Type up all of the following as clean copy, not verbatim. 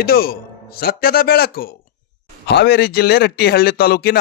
ಇದು ಸತ್ಯದ ಬೆಳಕು. ಹಾವೇರಿ ಜಿಲ್ಲೆ ರಟ್ಟಿಹಳ್ಳಿ ತಾಲೂಕಿನ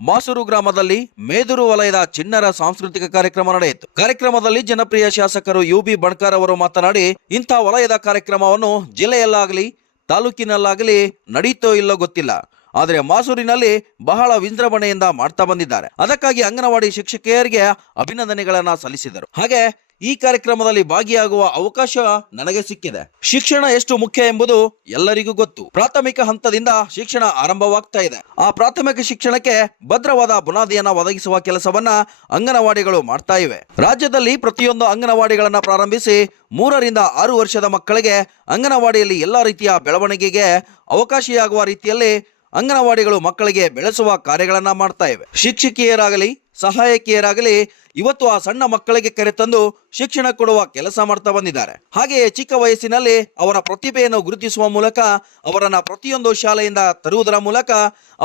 ಮಾಸೂರು ಗ್ರಾಮದಲ್ಲಿ ಮೇದೂರು ವಲಯದ ಚಿಣ್ಣರ ಸಾಂಸ್ಕೃತಿಕ ಕಾರ್ಯಕ್ರಮ ನಡೆಯಿತು. ಕಾರ್ಯಕ್ರಮದಲ್ಲಿ ಜನಪ್ರಿಯ ಶಾಸಕರು UB ಬಣಕಾರ್ ಅವರು ಮಾತನಾಡಿ, ಇಂಥ ವಲಯದ ಕಾರ್ಯಕ್ರಮವನ್ನು ಜಿಲ್ಲೆಯಲ್ಲಾಗಲಿ ತಾಲೂಕಿನಲ್ಲಾಗಲಿ ನಡೀತೋ ಇಲ್ಲೋ ಗೊತ್ತಿಲ್ಲ, ಆದರೆ ಮಾಸೂರಿನಲ್ಲಿ ಬಹಳ ವಿಜೃಂಭಣೆಯಿಂದ ಮಾಡ್ತಾ ಬಂದಿದ್ದಾರೆ. ಅದಕ್ಕಾಗಿ ಅಂಗನವಾಡಿ ಶಿಕ್ಷಕಿಯರಿಗೆ ಅಭಿನಂದನೆಗಳನ್ನ ಸಲ್ಲಿಸಿದರು. ಹಾಗೆ ಈ ಕಾರ್ಯಕ್ರಮದಲ್ಲಿ ಭಾಗಿಯಾಗುವ ಅವಕಾಶ ನನಗೆ ಸಿಕ್ಕಿದೆ. ಶಿಕ್ಷಣ ಎಷ್ಟು ಮುಖ್ಯ ಎಂಬುದು ಎಲ್ಲರಿಗೂ ಗೊತ್ತು. ಪ್ರಾಥಮಿಕ ಹಂತದಿಂದ ಶಿಕ್ಷಣ ಆರಂಭವಾಗ್ತಾ ಇದೆ. ಆ ಪ್ರಾಥಮಿಕ ಶಿಕ್ಷಣಕ್ಕೆ ಭದ್ರವಾದ ಬುನಾದಿಯನ್ನ ಒದಗಿಸುವ ಕೆಲಸವನ್ನ ಅಂಗನವಾಡಿಗಳು ಮಾಡ್ತಾ ಇವೆ. ರಾಜ್ಯದಲ್ಲಿ ಪ್ರತಿಯೊಂದು ಅಂಗನವಾಡಿಗಳನ್ನ ಪ್ರಾರಂಭಿಸಿ 3 ರಿಂದ 6 ವರ್ಷದ ಮಕ್ಕಳಿಗೆ ಅಂಗನವಾಡಿಯಲ್ಲಿ ಎಲ್ಲಾ ರೀತಿಯ ಬೆಳವಣಿಗೆಗೆ ಅವಕಾಶಿಯಾಗುವ ರೀತಿಯಲ್ಲಿ ಅಂಗನವಾಡಿಗಳು ಮಕ್ಕಳಿಗೆ ಬೆಳೆಸುವ ಕಾರ್ಯಗಳನ್ನ ಮಾಡ್ತಾ ಇವೆ. ಶಿಕ್ಷಕಿಯರಾಗಲಿ ಸಹಾಯಕಿಯರಾಗಲಿ ಇವತ್ತು ಆ ಸಣ್ಣ ಮಕ್ಕಳಿಗೆ ಕರೆತಂದು ಶಿಕ್ಷಣ ಕೊಡುವ ಕೆಲಸ ಮಾಡ್ತಾ ಬಂದಿದ್ದಾರೆ. ಹಾಗೆಯೇ ಚಿಕ್ಕ ವಯಸ್ಸಿನಲ್ಲಿ ಅವರ ಪ್ರತಿಭೆಯನ್ನು ಗುರುತಿಸುವ ಮೂಲಕ ಅವರನ್ನ ಪ್ರತಿಯೊಂದು ಶಾಲೆಯಿಂದ ತರುವುದರ ಮೂಲಕ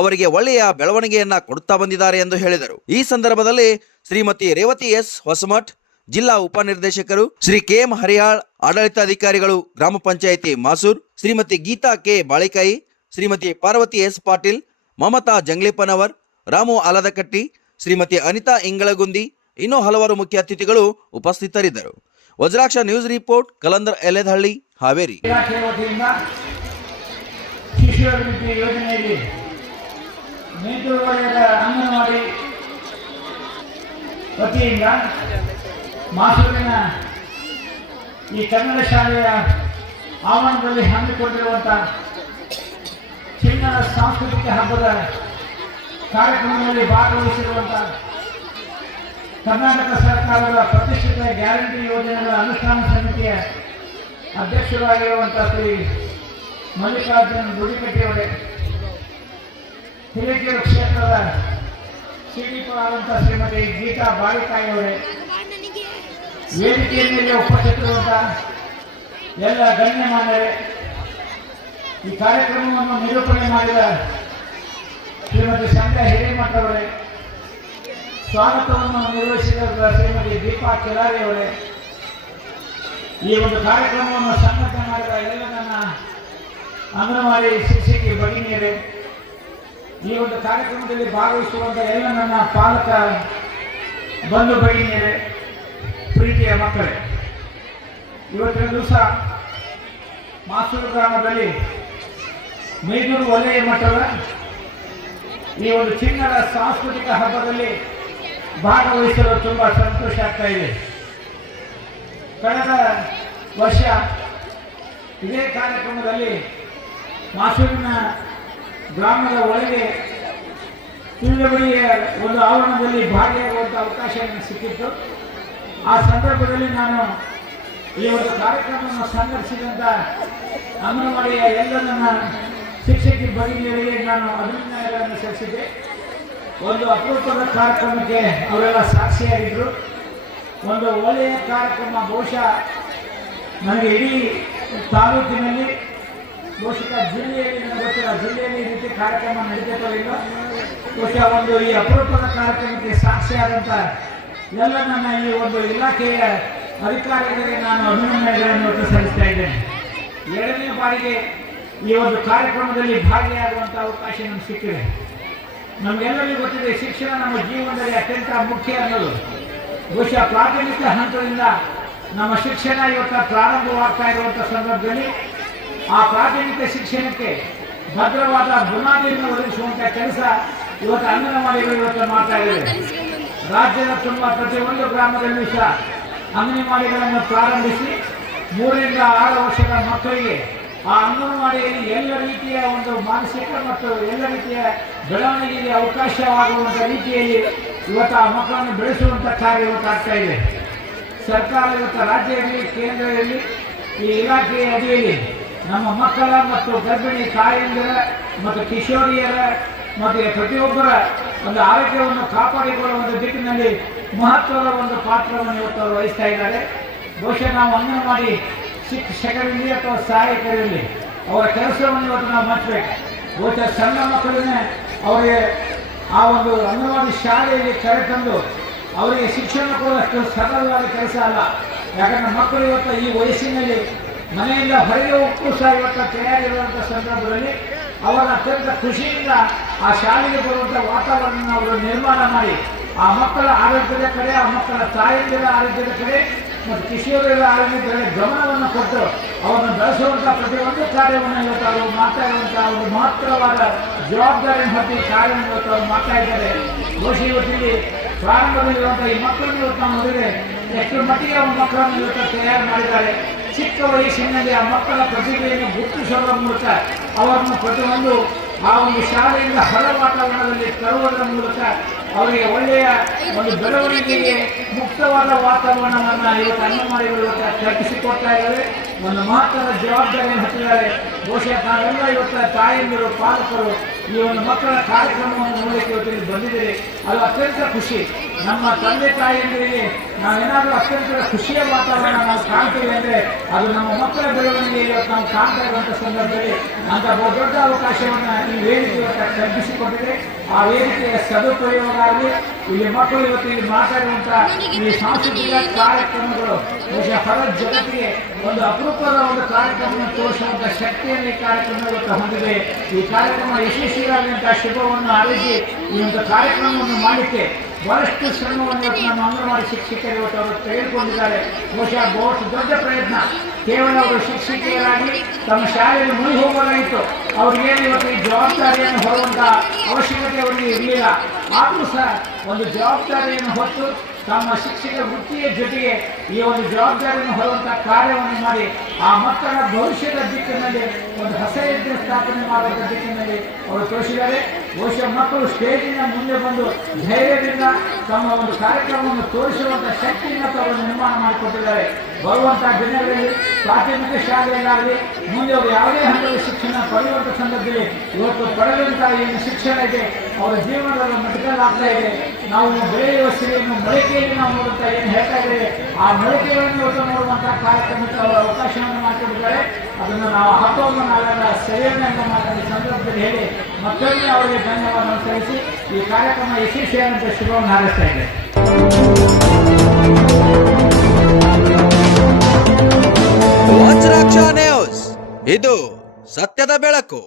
ಅವರಿಗೆ ಒಳ್ಳೆಯ ಬೆಳವಣಿಗೆಯನ್ನ ಕೊಡುತ್ತಾ ಬಂದಿದ್ದಾರೆ ಎಂದು ಹೇಳಿದರು. ಈ ಸಂದರ್ಭದಲ್ಲಿ ಶ್ರೀಮತಿ ರೇವತಿ S ಹೊಸಮಠ್, ಜಿಲ್ಲಾ ಉಪನಿರ್ದೇಶಕರು, ಶ್ರೀ KM ಹರಿಯಾಳ್, ಆಡಳಿತಾಧಿಕಾರಿಗಳು, ಗ್ರಾಮ ಪಂಚಾಯಿತಿ ಮಾಸೂರ್, ಶ್ರೀಮತಿ ಗೀತಾ K ಬಾಳಿಕಾಯಿ, ಶ್ರೀಮತಿ ಪಾರ್ವತಿ S ಪಾಟೀಲ್, ಮಮತಾ ಜಂಗ್ಲಿಪನವರ್, ರಾಮು ಆಲದಕಟ್ಟಿ, ಶ್ರೀಮತಿ ಅನಿತಾ ಇಂಗಳಗುಂದಿ, ಇನ್ನೂ ಹಲವಾರು ಮುಖ್ಯ ಅತಿಥಿಗಳು ಉಪಸ್ಥಿತರಿದ್ದರು. Vajraksha news report, Kalandar ಎಲೆದಹಳ್ಳಿ, Haveri. ಮಾಸೂರಿನ ಈ ಕನ್ನಡ ಶಾಲೆಯ ಆವರಣದಲ್ಲಿ ಹಮ್ಮಿಕೊಂಡಿರುವಂತಹ ಚಿಣ್ಣರ ಸಾಂಸ್ಕೃತಿಕ ಹಬ್ಬದ ಕಾರ್ಯಕ್ರಮದಲ್ಲಿ ಭಾಗವಹಿಸಿರುವಂತಹ ಕರ್ನಾಟಕ ಸರ್ಕಾರದ ಪ್ರತಿಷ್ಠಿತ ಗ್ಯಾರಂಟಿ ಯೋಜನೆಗಳ ಅನುಷ್ಠಾನ ಸಮಿತಿಯ ಅಧ್ಯಕ್ಷರಾಗಿರುವಂತಹ ಶ್ರೀ ಮಲ್ಲಿಕಾರ್ಜುನ್ ಗುಡಿಕಟ್ಟಿಯವರೇ, ಹಿರೇಕೆರೆ ಕ್ಷೇತ್ರದ CDP ಆದಂತಹ ಶ್ರೀಮತಿ ಗೀತಾ ಬಾಳಿಕಾಯಿಯವರೇ, ವೇದಿಕೆಯ ಮೇಲೆ ಉಪಸ್ಥಿತರಿರುವಂತಹ ಎಲ್ಲ ಗಣ್ಯಮಾನ್ಯರೇ, ಈ ಕಾರ್ಯಕ್ರಮವನ್ನು ನಿರೂಪಣೆ ಮಾಡಿದ ಶ್ರೀಮತಿ ಸಂಧ್ಯಾ ಹಿರೇಮಠ ಅವರೇ, ಸ್ವಾಗತವನ್ನು ನಿರ್ವಹಿಸಿದ ಶ್ರೀಮತಿ ದೀಪಾ ಕೆಲಾರಿ ಅವರೇ, ಈ ಒಂದು ಕಾರ್ಯಕ್ರಮವನ್ನು ಸಂಘಟನೆ ಮಾಡಿದ ಎಲ್ಲ ನನ್ನ ಅಂಗನವಾಡಿ ಶಿಕ್ಷಕಿ ಭಗಿನಿಯರೇ, ಈ ಒಂದು ಕಾರ್ಯಕ್ರಮದಲ್ಲಿ ಭಾಗವಹಿಸುವಂಥ ಎಲ್ಲ ನನ್ನ ಪಾಲಕ ಬಂಧು ಭಗಿನಿಯರೇ, ಪ್ರೀತಿಯ ಮಕ್ಕಳೇ, ಇವತ್ತಿನ ದಿವಸ ಮಾಸೂರು ಗ್ರಾಮದಲ್ಲಿ ಮೇದೂರು ವಲಯ ಮಟ್ಟದ ಈ ಒಂದು ಚಿಣ್ಣರ ಸಾಂಸ್ಕೃತಿಕ ಹಬ್ಬದಲ್ಲಿ ಭಾಗವಹಿಸಲು ತುಂಬ ಸಂತೋಷ ಆಗ್ತಾ ಇದೆ. ಕಳೆದ ವರ್ಷ ಇದೇ ಕಾರ್ಯಕ್ರಮದಲ್ಲಿ ಮಾಸೂರಿನ ಗ್ರಾಮದ ಒಳಗೆ ತಿಳಿಬಳಿಯ ಒಂದು ಆವರಣದಲ್ಲಿ ಭಾಗಿಯಾಗುವಂಥ ಅವಕಾಶ ನನಗೆ ಸಿಕ್ಕಿತ್ತು. ಆ ಸಂದರ್ಭದಲ್ಲಿ ನಾನು ಈ ಒಂದು ಕಾರ್ಯಕ್ರಮವನ್ನು ಸಂಘಟಿಸಿದಂಥ ಅಂಗನವಾಡಿಯ ಎಲ್ಲ ನನ್ನ ಶಿಕ್ಷಕಿ ಭಗಿನಿಯರಿಗೆ ನಾನು ಅಭಿನಂದನೆಗಳನ್ನು ಸಲ್ಲಿಸಿದ್ದೆ. ಒಂದು ಅಪರೂಪದ ಕಾರ್ಯಕ್ರಮಕ್ಕೆ ಅವರೆಲ್ಲ ಸಾಕ್ಷಿಯಾಗಿದ್ದರು. ಒಂದು ಒಳ್ಳೆಯ ಕಾರ್ಯಕ್ರಮ. ಬಹುಶಃ ನನಗೆ ಇಡೀ ತಾಲೂಕಿನಲ್ಲಿ, ಬಹುಶಃ ಜಿಲ್ಲೆಯಲ್ಲಿ, ನನಗೆ ಗೊತ್ತಿಲ್ಲ ಜಿಲ್ಲೆಯಲ್ಲಿ ಈ ರೀತಿ ಕಾರ್ಯಕ್ರಮ ನಡೀತೋ ಇಲ್ಲ. ಬಹುಶಃ ಒಂದು ಈ ಅಪರೂಪದ ಕಾರ್ಯಕ್ರಮಕ್ಕೆ ಸಾಕ್ಷಿಯಾದಂಥ ಎಲ್ಲ ನನ್ನ ಈ ಒಂದು ಇಲಾಖೆಯ ಅಧಿಕಾರಿಗಳಿಗೆ ನಾನು ಅಭಿನಂದನೆಗಳನ್ನು ಸಲ್ಲಿಸ್ತಾ ಇದ್ದೇನೆ. 2ನೇ ಬಾರಿಗೆ ಈ ಒಂದು ಕಾರ್ಯಕ್ರಮದಲ್ಲಿ ಭಾಗಿಯಾಗುವಂಥ ಅವಕಾಶ ನಮ್ಗೆ ಸಿಕ್ಕಿದೆ. ನಮಗೆಲ್ಲರಿಗೂ ಗೊತ್ತಿದೆ, ಶಿಕ್ಷಣ ನಮ್ಮ ಜೀವನದಲ್ಲಿ ಅತ್ಯಂತ ಮುಖ್ಯ ಅನ್ನೋದು. ಬಹುಶಃ ಪ್ರಾಥಮಿಕ ಹಂತದಿಂದ ನಮ್ಮ ಶಿಕ್ಷಣ ಇವತ್ತು ಪ್ರಾರಂಭವಾಗ್ತಾ ಇರುವಂಥ ಸಂದರ್ಭದಲ್ಲಿ ಆ ಪ್ರಾಥಮಿಕ ಶಿಕ್ಷಣಕ್ಕೆ ಭದ್ರವಾದ ಬುನಾದಿಯನ್ನು ಒದಗಿಸುವಂಥ ಕೆಲಸ ಇವತ್ತು ಅಂಗನವಾಡಿಗಳು ಇವತ್ತು ಮಾಡ್ತಾ ಇದ್ದಾರೆ. ರಾಜ್ಯದ ತುಂಬ ಪ್ರತಿಯೊಂದು ಗ್ರಾಮದಲ್ಲೂ ಸಹ ಅಂಗನವಾಡಿಗಳನ್ನು ಪ್ರಾರಂಭಿಸಿ 3 ರಿಂದ 6 ವರ್ಷದ ಮಕ್ಕಳಿಗೆ ಆ ಅಂಗನವಾಡಿಯಲ್ಲಿ ಎಲ್ಲ ರೀತಿಯ ಒಂದು ಮಾನಸಿಕ ಮತ್ತು ಎಲ್ಲ ರೀತಿಯ ಬೆಳವಣಿಗೆಗೆ ಅವಕಾಶವಾಗುವಂಥ ರೀತಿಯಲ್ಲಿ ಇವತ್ತು ಆ ಮಕ್ಕಳನ್ನು ಬೆಳೆಸುವಂಥ ಕಾರ್ಯ ಇವತ್ತು ಆಗ್ತಾ ಇದೆ. ಸರ್ಕಾರ ಇವತ್ತು ರಾಜ್ಯದಲ್ಲಿ, ಕೇಂದ್ರದಲ್ಲಿ ಈ ಇಲಾಖೆಯ ಅಡಿಯಲ್ಲಿ ನಮ್ಮ ಮಕ್ಕಳ ಮತ್ತು ಗರ್ಭಿಣಿ ತಾಯಂದಿರ ಮತ್ತು ಕಿಶೋರಿಯರ ಮತ್ತು ಪ್ರತಿಯೊಬ್ಬರ ಒಂದು ಆರೋಗ್ಯವನ್ನು ಕಾಪಾಡಿಕೊಳ್ಳುವ ದಿಕ್ಕಿನಲ್ಲಿ ಮಹತ್ವದ ಒಂದು ಪಾತ್ರವನ್ನು ಇವತ್ತು ಅವರು ವಹಿಸ್ತಾ ಇದ್ದಾರೆ. ಬಹುಶಃ ನಾವು ಅಂಗನವಾಡಿ ಶಿಕ್ಷಕರಲ್ಲಿ ಅಥವಾ ಸಹಾಯಕರಲ್ಲಿ ಅವರ ಕೆಲಸವನ್ನು ಇವತ್ತು ನಾವು ಮೆಚ್ಚಬೇಕು. ಬಹುಶಃ ಸಣ್ಣ ಮಕ್ಕಳನ್ನೇ ಅವರಿಗೆ ಆ ಒಂದು ಅಂಗನವಾಡಿ ಶಾಲೆಯಲ್ಲಿ ಕರೆತಂದು ಅವರಿಗೆ ಶಿಕ್ಷಣ ಕೊಡುವಷ್ಟು ಸರಳವಾದ ಕೆಲಸ ಅಲ್ಲ. ಯಾಕಂದರೆ ಮಕ್ಕಳು ಇವತ್ತು ಈ ವಯಸ್ಸಿನಲ್ಲಿ ಮನೆಯಿಂದ ಹೊರಗೆ ಹೋಗ್ತೂ ಸಹ ಇವತ್ತು ತಯಾರಿರುವಂಥ ಸಂದರ್ಭದಲ್ಲಿ ಅವರ ಅತ್ಯಂತ ಖುಷಿಯಿಂದ ಆ ಶಾಲೆಗೆ ಬರುವಂಥ ವಾತಾವರಣ ಅವರು ನಿರ್ಮಾಣ ಮಾಡಿ ಆ ಮಕ್ಕಳ ಆರೋಗ್ಯದ ಕಡೆ, ಆ ಮಕ್ಕಳ ತಾಯಂದಿರ ಆರೋಗ್ಯದ ಕಡೆ ಮತ್ತು ಕಿಶೋರರ ಆರೋಗ್ಯದ ಗಮನವನ್ನು ಕೊಟ್ಟು ಅವರನ್ನು ಬೆಳೆಸುವಂಥ ಪ್ರತಿಯೊಂದು ಕಾರ್ಯವನ್ನು ಇವತ್ತು ಅವರು ಮಾಡ್ತಾ ಇರುವಂಥ ಒಂದು ಮಹತ್ತರವಾದ ಜವಾಬ್ದಾರಿಯನ್ನು ಹೊತ್ತಿ ಕಾರ್ಯವನ್ನು ಇವತ್ತು ಅವರು ಮಾಡ್ತಾ ಇದ್ದಾರೆ. ಬಹುಶಃ ಇವತ್ತಿಲ್ಲಿ ಪ್ರಾರಂಭದಲ್ಲಿರುವಂಥ ಈ ಮಕ್ಕಳನ್ನು ಇವತ್ತು ನಾವು ನೋಡಿದರೆ ಎಷ್ಟು ಮಟ್ಟಿಗೆ ಅವರ ಮಕ್ಕಳನ್ನು ಇವತ್ತು ತಯಾರು ಮಾಡಿದ್ದಾರೆ. ಚಿಕ್ಕ ವಯಸ್ಸಿನಲ್ಲಿ ಆ ಮಕ್ಕಳ ಪ್ರತಿಭೆಯನ್ನು ಗುರುತಿಸುವುದರ ಮೂಲಕ ಅವರನ್ನು ಪ್ರತಿಯೊಂದು ಆ ಒಂದು ಶಾಲೆಯಿಂದ ಹೊರ ವಾತಾವರಣದಲ್ಲಿ ತರುವುದರ ಮೂಲಕ ಅವರಿಗೆ ಒಳ್ಳೆಯ ಒಂದು ಬೆಳವಣಿಗೆಗೆ ಮುಕ್ತವಾದ ವಾತಾವರಣವನ್ನು ಇವತ್ತು ಅಂಗನವಾಡಿಗಳು ಇವತ್ತು ಕಲ್ಪಿಸಿಕೊಡ್ತಾ ಇದ್ದಾರೆ. ಒಂದು ಮಹತ್ವದ ಜವಾಬ್ದಾರಿಯನ್ನು ಹೊತ್ತಿದ್ದಾರೆ. ಬಹುಶಃ ನಾವೆಲ್ಲ ಇವತ್ತು ತಾಯಂದಿರು, ಪಾಲಕರು ಈ ಒಂದು ಮಕ್ಕಳ ಕಾರ್ಯಕ್ರಮವನ್ನು ನೋಡಲಿಕ್ಕೆ ಇವತ್ತಿಗೆ ಬಂದಿದ್ದೀರಿ. ಅದು ಅತ್ಯಂತ ಖುಷಿ. ನಮ್ಮ ತಂದೆ ತಾಯಿಯಂದಿರಿಗೆ ನಾವೇನಾದರೂ ಅತ್ಯಂತ ಖುಷಿಯ ವಾತಾವರಣ ನಾವು ಕಾಣ್ತೀವಿ ಅಂದರೆ ಅದು ನಮ್ಮ ಮಕ್ಕಳ ಬೆಳವಣಿಗೆ ಇವತ್ತು ನಾವು ಕಾಣ್ತಾ ಇರುವಂಥ ಸಂದರ್ಭದಲ್ಲಿ ಅಂತ ದೊಡ್ಡ ಅವಕಾಶವನ್ನು ಈ ವೇದಿಕೆ ಇವತ್ತು ಕಲ್ಪಿಸಿಕೊಟ್ಟಿದೆ. ಆ ವೇದಿಕೆಯ ಸದುಪಯೋಗ ಆಗಲಿ. ಇಲ್ಲಿ ಮಕ್ಕಳು ಇವತ್ತು ಇಲ್ಲಿ ಮಾತಾಡುವಂಥ ಈ ಸಾಂಸ್ಕೃತಿಕ ಕಾರ್ಯಕ್ರಮಗಳು ಬಹುಶಃ ಹೊರ ಜಗತ್ತಿಗೆ ಒಂದು ಅಪರೂಪದ ಒಂದು ಕಾರ್ಯಕ್ರಮವನ್ನು ತೋರಿಸುವಂಥ ಶಕ್ತಿಯನ್ನು ಈ ಕಾರ್ಯಕ್ರಮ ಇವತ್ತು ಹೊಂದಿದೆ. ಈ ಕಾರ್ಯಕ್ರಮ ಯಶಸ್ವಿಯಾಗುವಂಥ ಶುಭವನ್ನು ಆಲಿಸಿ ಈ ಒಂದು ಕಾರ್ಯಕ್ರಮವನ್ನು ಮಾಡಲಿಕ್ಕೆ ಬಹಳಷ್ಟು ಶ್ರಮವನ್ನು ಇವತ್ತು ನಮ್ಮ ಅಂಗನವಾಡಿ ಶಿಕ್ಷಕರು ಇವತ್ತು ಅವರು ತೆಗೆದುಕೊಂಡಿದ್ದಾರೆ. ಬಹುಶಃ ಬಹಳಷ್ಟು ದೊಡ್ಡ ಪ್ರಯತ್ನ. ಕೇವಲ ಅವರು ಶಿಕ್ಷಕಿಯರಾಗಿ ತಮ್ಮ ಶಾಲೆಯಲ್ಲಿ ಮುಗಿ ಹೋಗಲಾಯಿತು. ಅವ್ರಿಗೇನು ಇವತ್ತು ಈ ಜವಾಬ್ದಾರಿಯನ್ನು ಹೊರುವಂಥ ಅವಶ್ಯಕತೆ ಅವರಿಗೆ ಇರಲಿಲ್ಲ. ಆದರೂ ಸಹ ಒಂದು ಜವಾಬ್ದಾರಿಯನ್ನು ಹೊತ್ತು ತಮ್ಮ ಶಿಕ್ಷಕ ವೃತ್ತಿಯ ಜೊತೆಗೆ ಈ ಒಂದು ಜವಾಬ್ದಾರಿಯನ್ನು ಹೊರುವಂಥ ಕಾರ್ಯವನ್ನು ಮಾಡಿ ಆ ಮಕ್ಕಳ ಭವಿಷ್ಯದ ದಿಕ್ಕಿನಲ್ಲಿ ಒಂದು ಹೊಸ ಯಜ್ಞ ಸ್ಥಾಪನೆ ಮಾಡುವಂಥ ದಿಕ್ಕಿನಲ್ಲಿ ಅವರು ತೋರಿಸಿದ್ದಾರೆ. ಬಹುಶಃ ಮಕ್ಕಳು ಸ್ಟೇಜಿನ ಮುಂದೆ ಬಂದು ಧೈರ್ಯದಿಂದ ತಮ್ಮ ಒಂದು ಕಾರ್ಯಕ್ರಮವನ್ನು ತೋರಿಸುವಂಥ ಶಕ್ತಿಯನ್ನು ಅವರು ನಿರ್ಮಾಣ ಮಾಡಿಕೊಟ್ಟಿದ್ದಾರೆ. ಬರುವಂಥ ದಿನಗಳಲ್ಲಿ ಪ್ರಾಥಮಿಕ ಶಾಲೆಯಲ್ಲಾಗಲಿ ಮುಂದೆ ಅವರು ಯಾವುದೇ ಹಂತದ ಶಿಕ್ಷಣ ಪಡೆಯುವಂಥ ಸಂದರ್ಭದಲ್ಲಿ ಇವತ್ತು ಪಡೆದಂಥ ಏನು ಶಿಕ್ಷಣ ಇದೆ ಅವರ ಜೀವನದಲ್ಲಿ ಮಟ್ಟದಲ್ಲಿ ಆಗ್ತಾ ಇದೆ. ನಾವು ಬೆಳೆಯುವ ಸಿರಿಯನ್ನು ಮೊಳಕೆಯಲ್ಲಿ ನಾವು ನೋಡುತ್ತಾ ಏನು ಹೇಳ್ತಾ ಇದ್ದೇವೆ ಆ ಮೊಳಕೆಗಳನ್ನು ಇವತ್ತು ನೋಡುವಂಥ ಕಾರ್ಯಕ್ರಮಕ್ಕೆ ಅವರು ಅವಕಾಶವನ್ನು ಮಾಡಿಕೊಂಡಿದ್ದಾರೆ. ಅದನ್ನು ನಾವು ಹಬ್ಬವನ್ನು ನಾವೆಲ್ಲ ಸರಿಯಾಗಿ ಮಾತಾಡಿದ ಸಂದರ್ಭದಲ್ಲಿ ಹೇಳಿ ಮತ್ತೊಮ್ಮೆ ಅವರಿಗೆ ಧನ್ಯವಾದವನ್ನು ಸಲ್ಲಿಸಿ ಈ ಕಾರ್ಯಕ್ರಮ ಯಶಸ್ವಿಯಾದಂಥ ಶುಭವನ್ನು ಹಾರೈಸ್ತಾ ಇದೆ. ವಜ್ರಾಕ್ಷ ನ್ಯೂಸ್, ಇದು ಸತ್ಯದ ಬೆಳಕು.